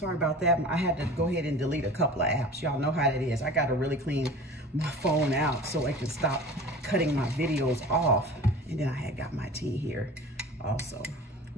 Sorry about that. I had to go ahead and delete a couple of apps. Y'all know how that is. I got to really clean my phone out so I can stop cutting my videos off. And then I had got my tea here also.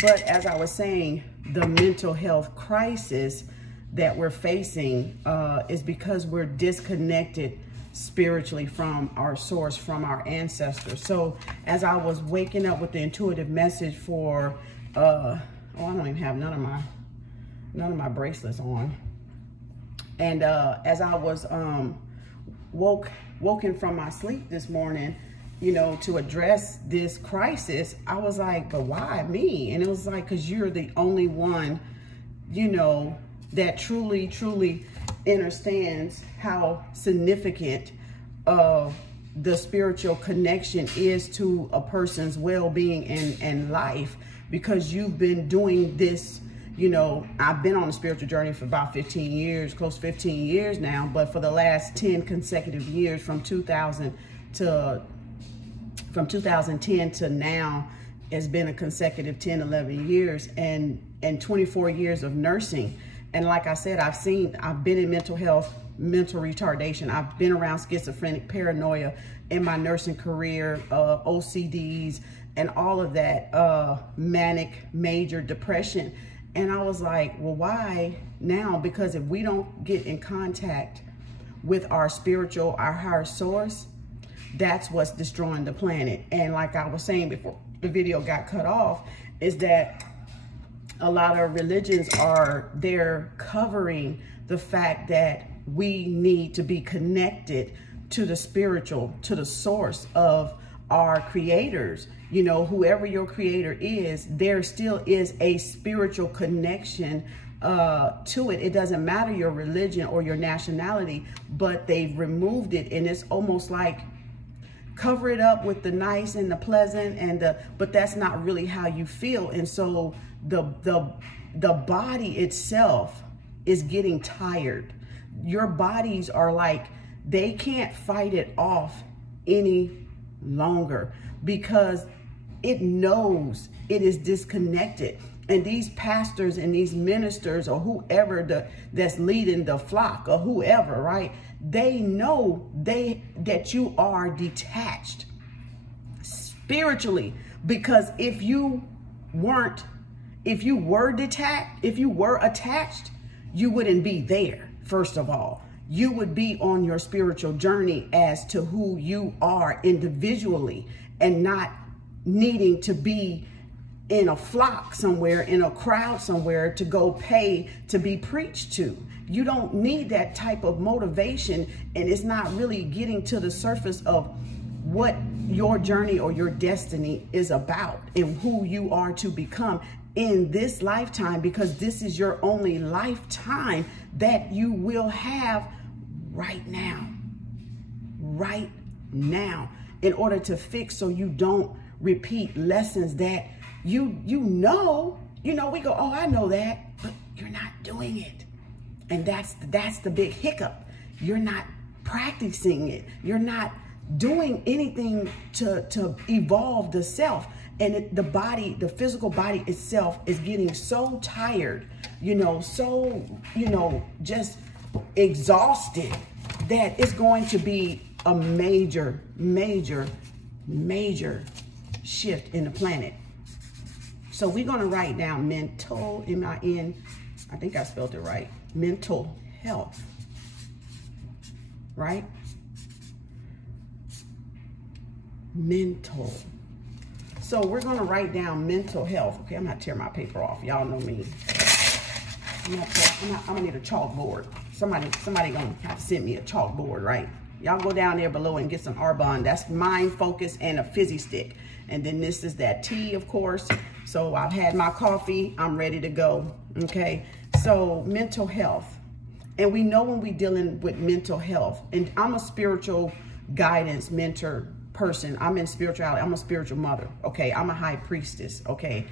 But as I was saying, the mental health crisis that we're facing is because we're disconnected spiritually from our source, from our ancestors. So as I was waking up with the intuitive message for, oh, I don't even have none of my bracelets on. And as I was woken from my sleep this morning, you know, to address this crisis, I was like, but why me? And it was like, because you're the only one, you know, that truly, truly understands how significant the spiritual connection is to a person's well-being and life, because you've been doing this. You know, I've been on a spiritual journey for about 15 years, close to 15 years now, but for the last 10 consecutive years, from 2010 to now, it's been a consecutive 10, 11 years and 24 years of nursing. And like I said, I've been in mental health, mental retardation. I've been around schizophrenic, paranoia in my nursing career, OCDs, and all of that, manic major depression. And I was like, well, why now? Because if we don't get in contact with our spiritual, our higher source, that's what's destroying the planet. And like I was saying before the video got cut off, is that a lot of religions they're covering the fact that we need to be connected to the spiritual, to the source of our creators. You know, whoever your creator is, there still is a spiritual connection to it. It doesn't matter your religion or your nationality, but they've removed it. And it's almost like cover it up with the nice and the pleasant but that's not really how you feel. And so the body itself is getting tired. Your bodies are like, they can't fight it off any longer because it knows it is disconnected. And these pastors and these ministers or whoever that's leading the flock or whoever, right? They know that you are detached spiritually, because if you were attached, you wouldn't be there. First of all, you would be on your spiritual journey as to who you are individually, and not needing to be in a flock somewhere, in a crowd somewhere to go pay to be preached to. You don't need that type of motivation, and it's not really getting to the surface of what your journey or your destiny is about and who you are to become in this lifetime, because this is your only lifetime that you will have right now, in order to fix, so you don't repeat lessons that you know, we go, oh, I know that, but you're not doing it. And that's the big hiccup. You're not practicing it. You're not doing anything to evolve the self. And the physical body itself is getting so tired, just exhausted, that it's going to be a major, major, major shift in the planet. So we're going to write down mental, M-I-N, I think I spelled it right, mental health, right? Mental. So we're going to write down mental health. Okay, I'm not tearing my paper off. Y'all know me. I'm gonna need a chalkboard. Somebody gonna have to send me a chalkboard, right? Y'all go down there below and get some Arbonne. That's mind focus and a fizzy stick. And then this is that tea, of course. So I've had my coffee. I'm ready to go. Okay. So mental health. And we know when we're dealing with mental health, and I'm a spiritual guidance mentor person. I'm in spirituality. I'm a spiritual mother. Okay. I'm a high priestess. Okay.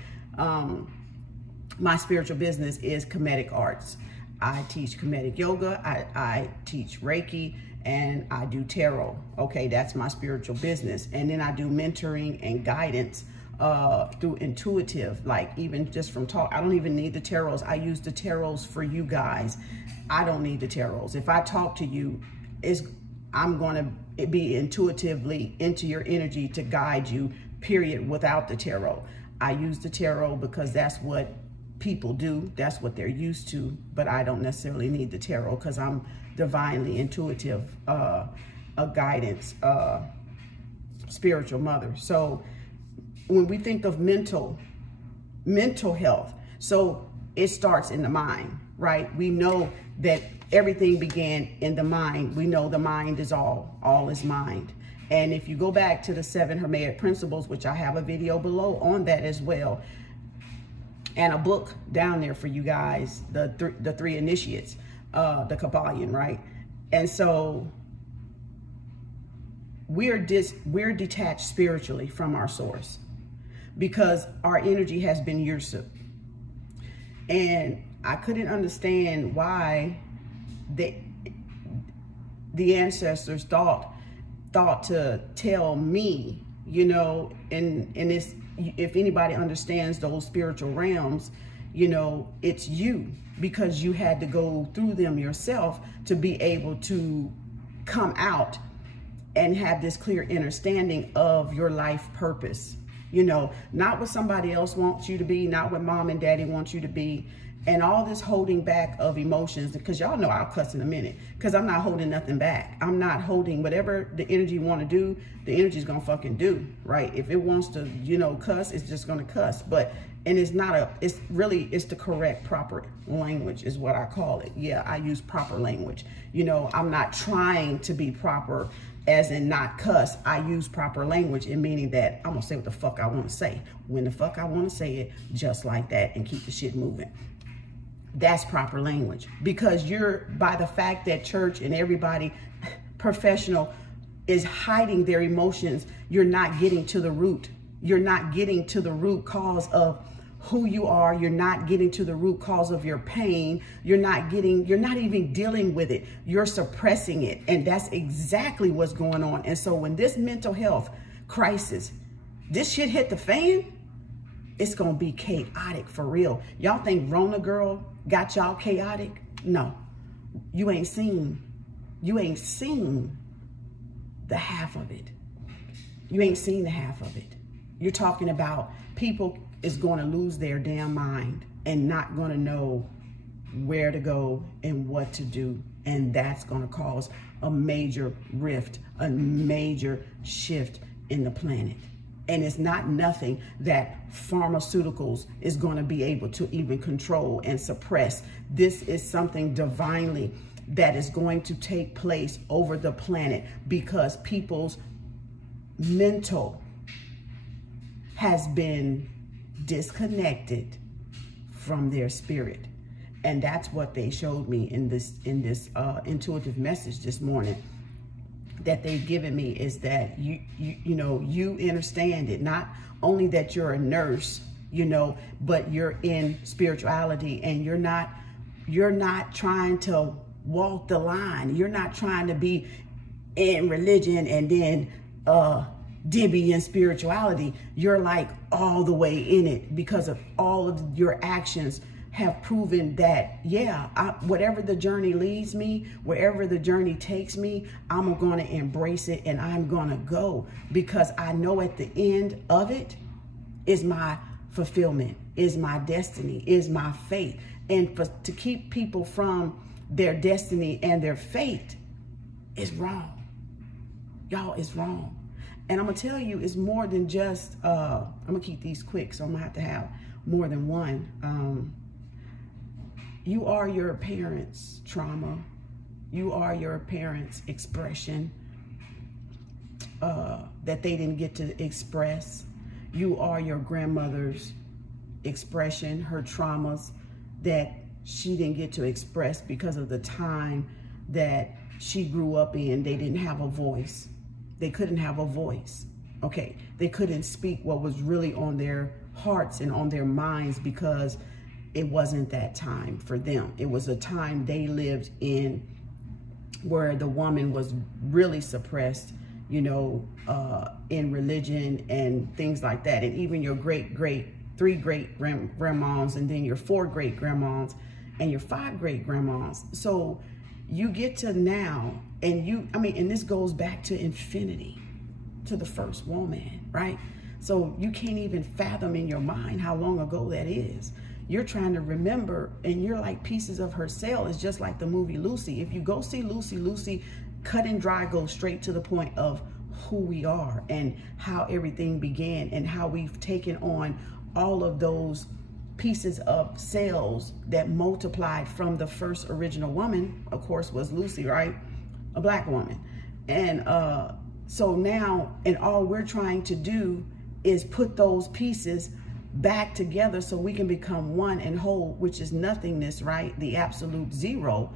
My spiritual business is Kemetic Arts. I teach Kemetic yoga. I teach Reiki, and I do tarot. Okay. That's my spiritual business. And then I do mentoring and guidance through intuitive, like even just from talk. I don't even need the tarots. I use the tarots for you guys. I don't need the tarots. If I talk to you, I'm going to be intuitively into your energy to guide you, period, without the tarot. I use the tarot because that's what people do. That's what they're used to, but I don't necessarily need the tarot because I'm divinely intuitive, a guidance, spiritual mother. So when we think of mental health, so it starts in the mind, right? We know that everything began in the mind. We know the mind is all is mind. And if you go back to the 7 Hermetic principles, which I have a video below on that as well, and a book down there for you guys, the three initiates, the Kabbalion, right? And so we're detached spiritually from our source because our energy has been usurped. And I couldn't understand why the ancestors thought to tell me, you know, and it's, if anybody understands those spiritual realms, you know, it's you, because you had to go through them yourself to be able to come out and have this clear understanding of your life purpose. You know, not what somebody else wants you to be, not what mom and daddy want you to be, and all this holding back of emotions, because y'all know I'll cuss in a minute, because I'm not holding nothing back. I'm not holding whatever the energy want to do, the energy's gonna fucking do, right? If it wants to, you know, cuss, it's just gonna cuss. But, and it's not it's the correct, proper language is what I call it. Yeah, I use proper language. You know, I'm not trying to be proper as in not cuss. I use proper language in meaning that I'm gonna say what the fuck I want to say, when the fuck I want to say it, just like that, and keep the shit moving. That's proper language, because you're, by the fact that church and everybody professional is hiding their emotions, you're not getting to the root. You're not getting to the root cause of who you are. You're not getting to the root cause of your pain. You're not even dealing with it. You're suppressing it. And that's exactly what's going on. And so when this mental health crisis, this shit hit the fan, it's going to be chaotic for real. Y'all think Rona girl got y'all chaotic? No, you ain't seen the half of it. You ain't seen the half of it. You're talking about people is going to lose their damn mind and not going to know where to go and what to do. And that's going to cause a major rift, a major shift in the planet. And it's not nothing that pharmaceuticals is going to be able to even control and suppress. This is something divinely that is going to take place over the planet, because people's mental has been disconnected from their spirit. And that's what they showed me in this intuitive message this morning that they've given me, is that you know, you understand it. Not only that you're a nurse, you know, but you're in spirituality, and you're not trying to walk the line. You're not trying to be in religion and then dibby in spirituality. You're like all the way in it, because of all of your actions have proven that, yeah, whatever the journey leads me, wherever the journey takes me, I'm going to embrace it, and I'm going to go, because I know at the end of it is my fulfillment, is my destiny, is my fate. And to keep people from their destiny and their fate is wrong. Y'all, it's wrong. And I'm going to tell you, it's more than just, I'm going to keep these quick, so I'm going to have more than one. You are your parents' trauma. You are your parents' expression that they didn't get to express. You are your grandmother's expression, her traumas that she didn't get to express because of the time that she grew up in. They didn't have a voice. They couldn't have a voice. Okay, they couldn't speak what was really on their hearts and on their minds, because it wasn't that time for them. It was a time they lived in where the woman was really suppressed you know, in religion and things like that. And even your three great grandmas, and then your 4 great grandmas and your 5 great grandmas. So you get to now, and and this goes back to infinity, to the first woman, right? So you can't even fathom in your mind how long ago that is. You're trying to remember, and you're like pieces of her cell. It's just like the movie Lucy. If you go see Lucy, Lucy cut and dry goes straight to the point of who we are and how everything began and how we've taken on all of those pieces of cells that multiplied from the first original woman, of course, was Lucy, right? A black woman. And so now, and all we're trying to do is put those pieces back together so we can become one and whole, which is nothingness, right? The absolute zero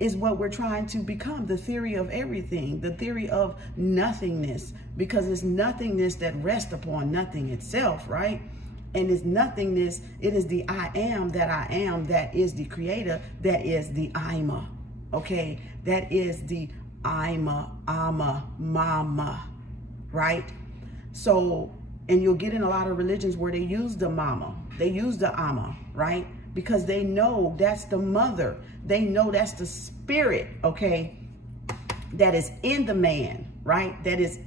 is what we're trying to become. The theory of everything, the theory of nothingness, because it's nothingness that rests upon nothing itself, right? And it's nothingness, it is the I am, that is the creator, that is the Ima, okay? That is the Ima, Ama, Mama, right? So, and you'll get in a lot of religions where they use the mama, they use the ama, right? Because they know that's the mother. They know that's the spirit, okay, that is in the man, right? That is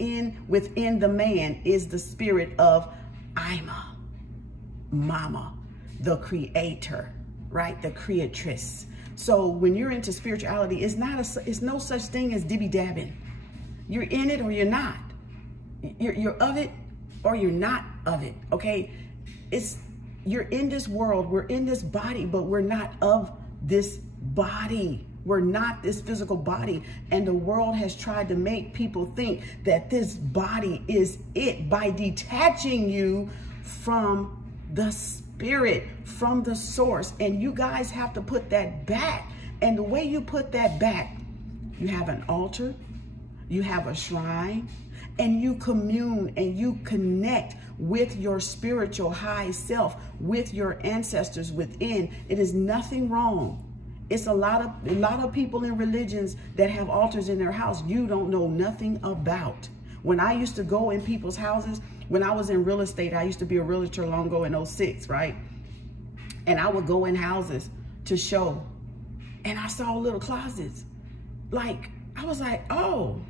within the man is the spirit of Ima, mama, the creator, right? The creatress. So when you're into spirituality, it's no such thing as dibby dabbing. You're in it or you're not. You're of it or you're not of it, okay? You're in this world, we're in this body, but we're not of this body. We're not this physical body. And the world has tried to make people think that this body is it by detaching you from the spirit, from the source. And you guys have to put that back. And the way you put that back, you have an altar, you have a shrine, and you commune and you connect with your spiritual high self, with your ancestors within. It is nothing wrong. It's a lot of people in religions that have altars in their house you don't know nothing about. When I used to go in people's houses, when I was in real estate, I used to be a realtor long ago in 06, right? And I would go in houses to show, and I saw little closets. Like, I was like, oh,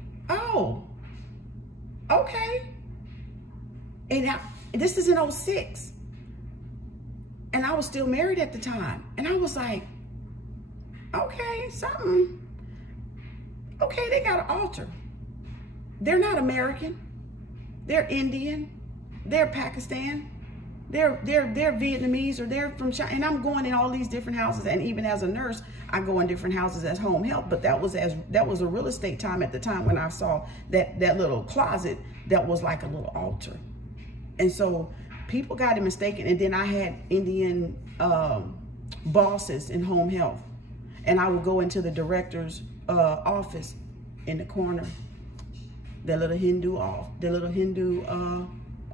okay. And this is in 06. And I was still married at the time. And I was like, okay, something. Okay, they got an altar. They're not American. They're Indian. They're Pakistan. They're Vietnamese, or they're from China. And I'm going in all these different houses. And even as a nurse, I go in different houses as home health. But that was a real estate time at the time when I saw that little closet that was like a little altar. And so people got it mistaken. And then I had Indian bosses in home health. And I would go into the director's office in the corner, the little Hindu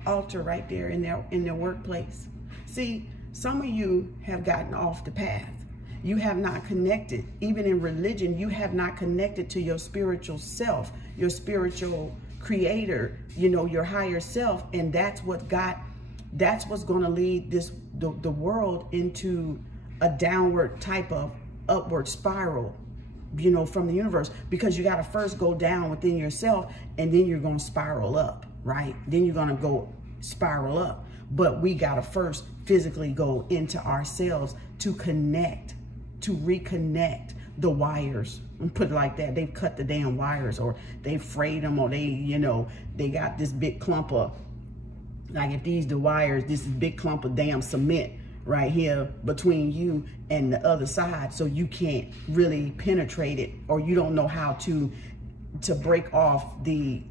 altar right there in their workplace. See, some of you have gotten off the path. You have not connected. Even in religion, you have not connected to your spiritual self, your spiritual creator, you know, your higher self. And that's what's going to lead the world into a downward type of upward spiral, you know, from the universe, because you got to first go down within yourself, and then you're going to spiral up, right? Then you're going to go spiral up. But we got to first physically go into ourselves to connect, to reconnect the wires, and put it like that. They've cut the damn wires, or they frayed them, or they, you know, they got this big clump of, like if these the wires, this is big clump of damn cement right here between you and the other side, so you can't really penetrate it, or you don't know how to break off the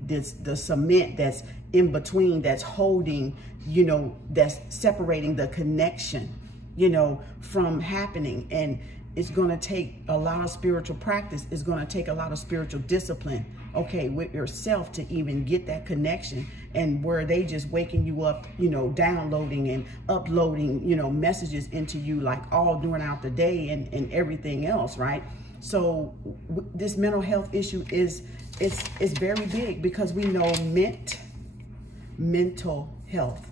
cement that's in between, that's holding, you know, that's separating the connection, you know, from happening. And it's going to take a lot of spiritual practice. It's going to take a lot of spiritual discipline, okay, with yourself to even get that connection. And where they just waking you up, you know, downloading and uploading, you know, messages into you like all during out the day and everything else, right? So this mental health issue is very big, because we know mental health.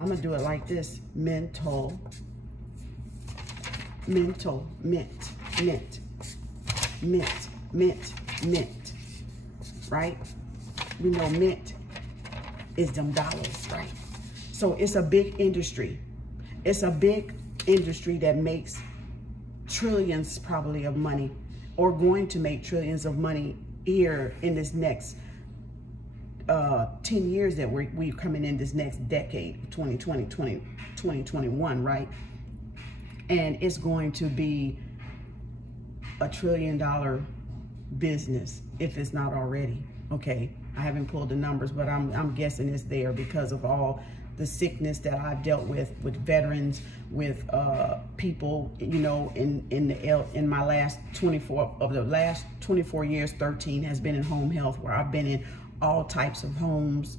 I'm gonna do it like this: mental, mint, right? We know mint is them dollars, right? So it's a big industry. It's a big industry that makes trillions probably of money, or going to make trillions of money here in this next 10 years that we're coming in, this next decade, 2020, 2021, right? And it's going to be $1 trillion business, if it's not already. Okay, I haven't pulled the numbers, but I'm guessing it's there because of all the sickness that I've dealt with veterans, with people, you know, in my last 24 years, 13 has been in home health, where I've been in all types of homes,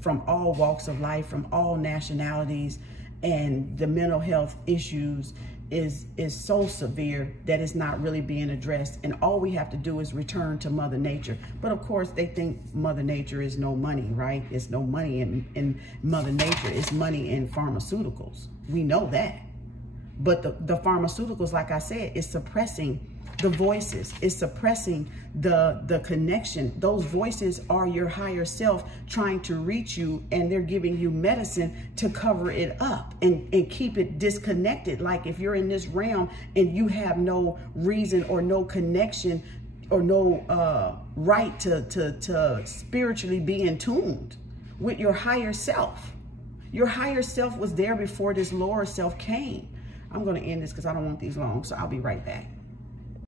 from all walks of life, from all nationalities, and the mental health issues is so severe that it's not really being addressed. And all we have to do is return to Mother Nature. But of course, they think Mother Nature is no money, right? It's no money in Mother Nature. It's money in pharmaceuticals. We know that. But the pharmaceuticals, like I said, is suppressing the voices. It's suppressing the connection. Those voices are your higher self trying to reach you, and they're giving you medicine to cover it up and keep it disconnected. Like if you're in this realm and you have no reason or no connection or no right to spiritually be in tune with your higher self. Your higher self was there before this lower self came. I'm going to end this because I don't want these long, so I'll be right back.